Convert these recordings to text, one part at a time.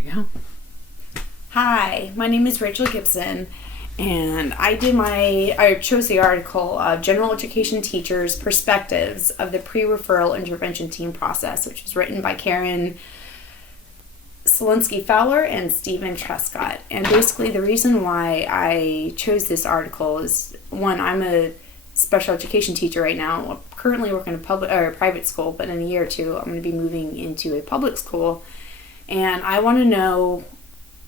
you go. Hi, my name is Rachel Gibson, and I chose the article General Education Teachers' Perspectives of the Pre-Referral Intervention Team Process, which was written by Karen Selinsky Fowler and Stephen Trescott. And basically the reason why I chose this article is, one, I'm a special education teacher right now. I'm currently working in a private school, but in a year or two I'm going to be moving into a public school, and I want to know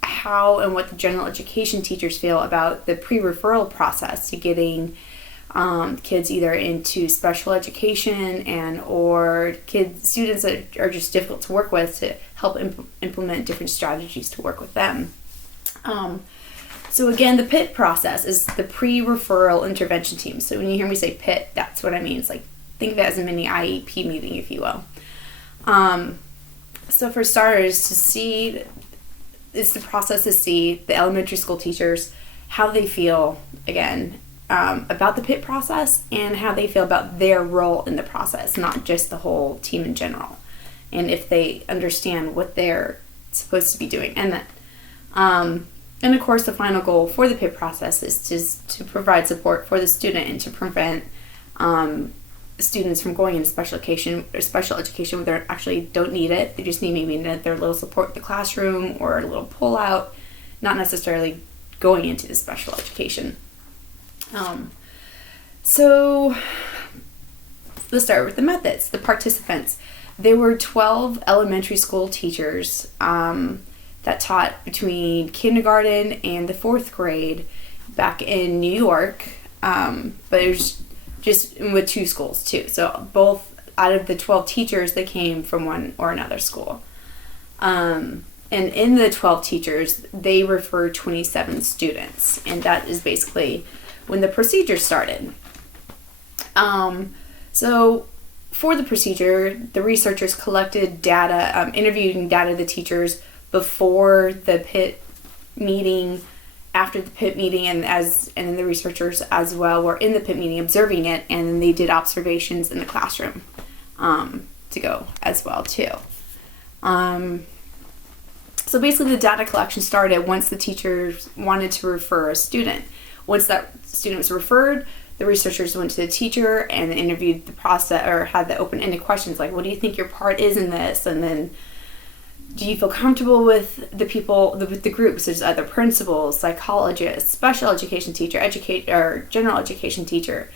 how and what the general education teachers feel about the pre-referral process to getting kids either into special education or students that are just difficult to work with, to help implement different strategies to work with them. So again, the PIT process is the pre-referral intervention team. So when you hear me say PIT, that's what I mean. It's like, think of it as a mini IEP meeting, if you will. So for starters, it's the process to see the elementary school teachers, how they feel, again, about the PIT process and how they feel about their role in the process, not just the whole team in general, and if they understand what they're supposed to be doing. And of course, the final goal for the PIT process is just to provide support for the student and to prevent students from going into special education where they actually don't need it. They just need maybe their little support in the classroom or a little pull out, not necessarily going into the special education. So let's start with the methods, the participants. There were 12 elementary school teachers that taught between kindergarten and the 4th grade back in New York, but it was just with 2 schools too. So both out of the 12 teachers, they came from one or another school. And in the 12 teachers, they referred 27 students, and that is basically when the procedure started. So for the procedure, the researchers collected data, interviewing data the teachers before the PIT meeting, after the PIT meeting, and then the researchers as well were in the PIT meeting observing it, and then they did observations in the classroom to go as well too. So basically the data collection started once the teachers wanted to refer a student. Once that student was referred, the researchers went to the teacher and interviewed the process, or had the open-ended questions like, what do you think your part is in this? And then, do you feel comfortable with the people, with the groups? There's other principals, psychologists, special education teacher, or general education teacher,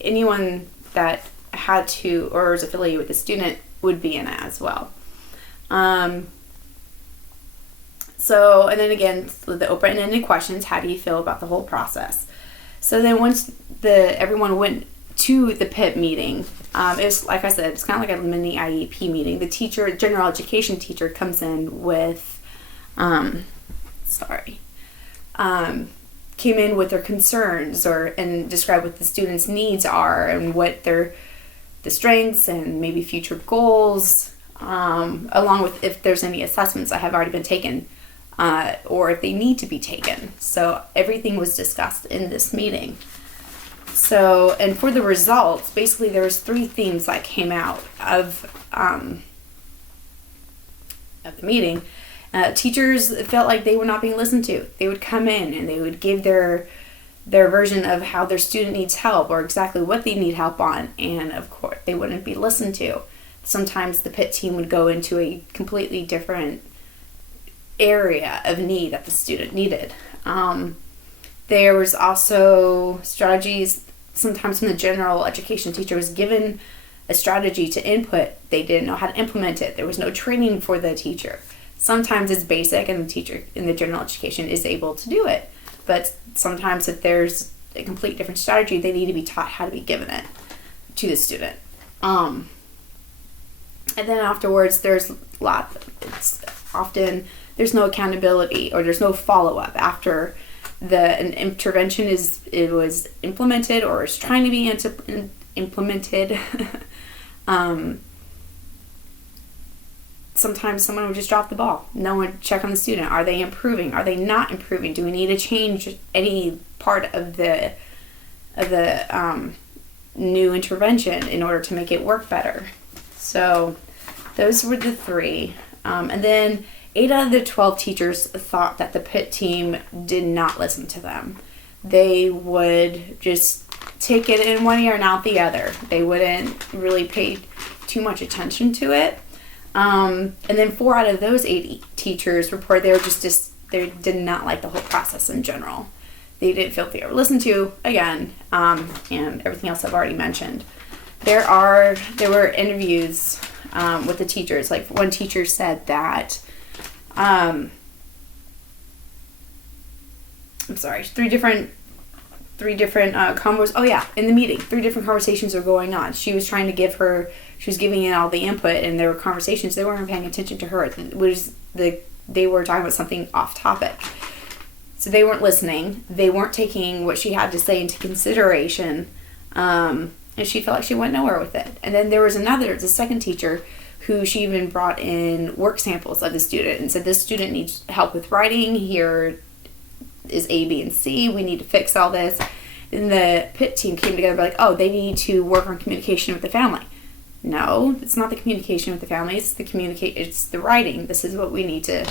anyone that had to or was affiliated with the student would be in it as well. So, and then again, the open-ended questions, how do you feel about the whole process? So then once everyone went to the PIT meeting, it was, like I said, it's kind of like a mini IEP meeting. The teacher, general education teacher, comes in with, came in with their concerns and describe what the students' needs are and what the strengths and maybe future goals, along with if there's any assessments that have already been taken, or if they need to be taken. So everything was discussed in this meeting. So, and for the results, basically there was 3 themes that came out of the meeting. Teachers felt like they were not being listened to. They would come in and they would give their version of how their student needs help or exactly what they need help on, and of course they wouldn't be listened to. Sometimes the PIT team would go into a completely different area of need that the student needed. There was also strategies. Sometimes when the general education teacher was given a strategy to input, they didn't know how to implement it. There was no training for the teacher. Sometimes it's basic and the teacher in the general education is able to do it. But sometimes if there's a complete different strategy, they need to be taught how to be given it to the student. And then afterwards, there's there's no accountability or there's no follow-up after an intervention was implemented or is trying to be implemented. Sometimes someone would just drop the ball. No one would check on the student. Are they improving? Are they not improving? Do we need to change any part of the new intervention in order to make it work better? So those were the 3. And then 8 out of the 12 teachers thought that the PIT team did not listen to them. They would just take it in one ear and out the other. They wouldn't really pay too much attention to it. And then 4 out of those 8 teachers reported they did not like the whole process in general. They didn't feel they were listened to, again, and everything else I've already mentioned. There were interviews with the teachers. Like, one teacher said that, three different combos. Oh yeah, in the meeting, 3 different conversations were going on. She was giving in all the input, and there were conversations. They weren't paying attention to her. They were talking about something off topic. So they weren't listening. They weren't taking what she had to say into consideration. And she felt like she went nowhere with it. And then there was the second teacher, who she even brought in work samples of the student and said, this student needs help with writing. Here is A, B, and C. We need to fix all this. And the PIT team came together and were like, oh, they need to work on communication with the family. No, it's not the communication with the family. It's the writing. This is what we need to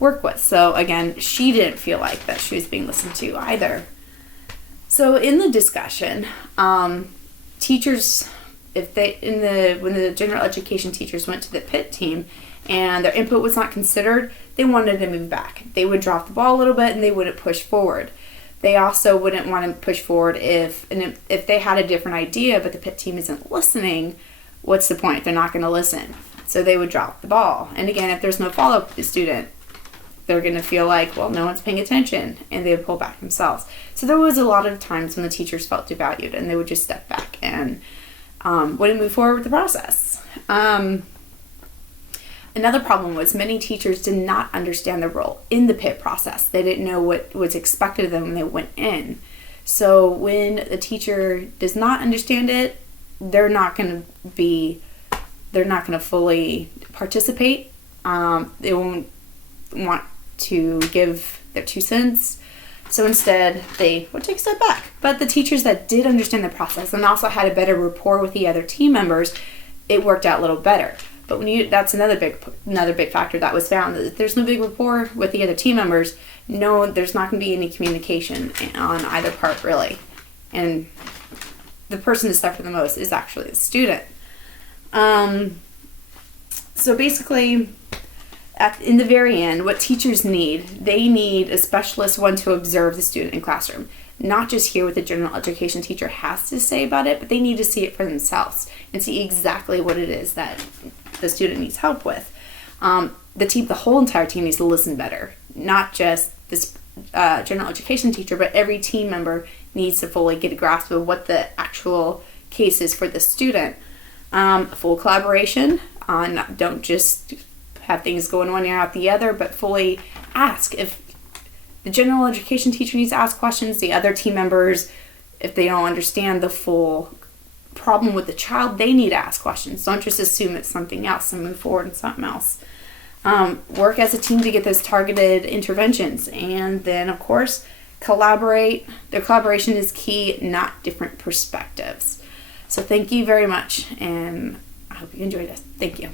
work with. So again, she didn't feel like that she was being listened to either. So in the discussion, teachers, when the general education teachers went to the PIT team and their input was not considered, they wanted to move back. They would drop the ball a little bit and they wouldn't push forward. They also wouldn't want to push forward if they had a different idea, but the PIT team isn't listening. What's the point? They're not going to listen. So they would drop the ball. And again, if there's no follow-up with the student, they're going to feel like, well, no one's paying attention, and they would pull back themselves. So there was a lot of times when the teachers felt devalued, and they would just step back and wouldn't move forward with the process. Another problem was many teachers did not understand their role in the PIT process. They didn't know what was expected of them when they went in. So when the teacher does not understand it, they're not going to fully participate. They won't want to give their 2 cents. So instead, they would take a step back. But the teachers that did understand the process and also had a better rapport with the other team members, it worked out a little better. But that's another big factor that was found. That if there's no big rapport with the other team members, there's not going to be any communication on either part, really. And the person to suffer the most is actually the student. So basically, in the very end, what teachers they need a specialist, one to observe the student in classroom. Not just hear what the general education teacher has to say about it, but they need to see it for themselves and see exactly what it is that the student needs help with. The whole entire team needs to listen better. Not just this general education teacher, but every team member needs to fully get a grasp of what the actual case is for the student. Full collaboration. Don't just have things going one ear out the other, but fully ask. If the general education teacher needs to ask questions, the other team members, if they don't understand the full problem with the child, they need to ask questions. Don't just assume it's something else and move forward in something else. Work as a team to get those targeted interventions. And then, of course, collaborate. Their collaboration is key, not different perspectives. So thank you very much, and I hope you enjoyed this. Thank you.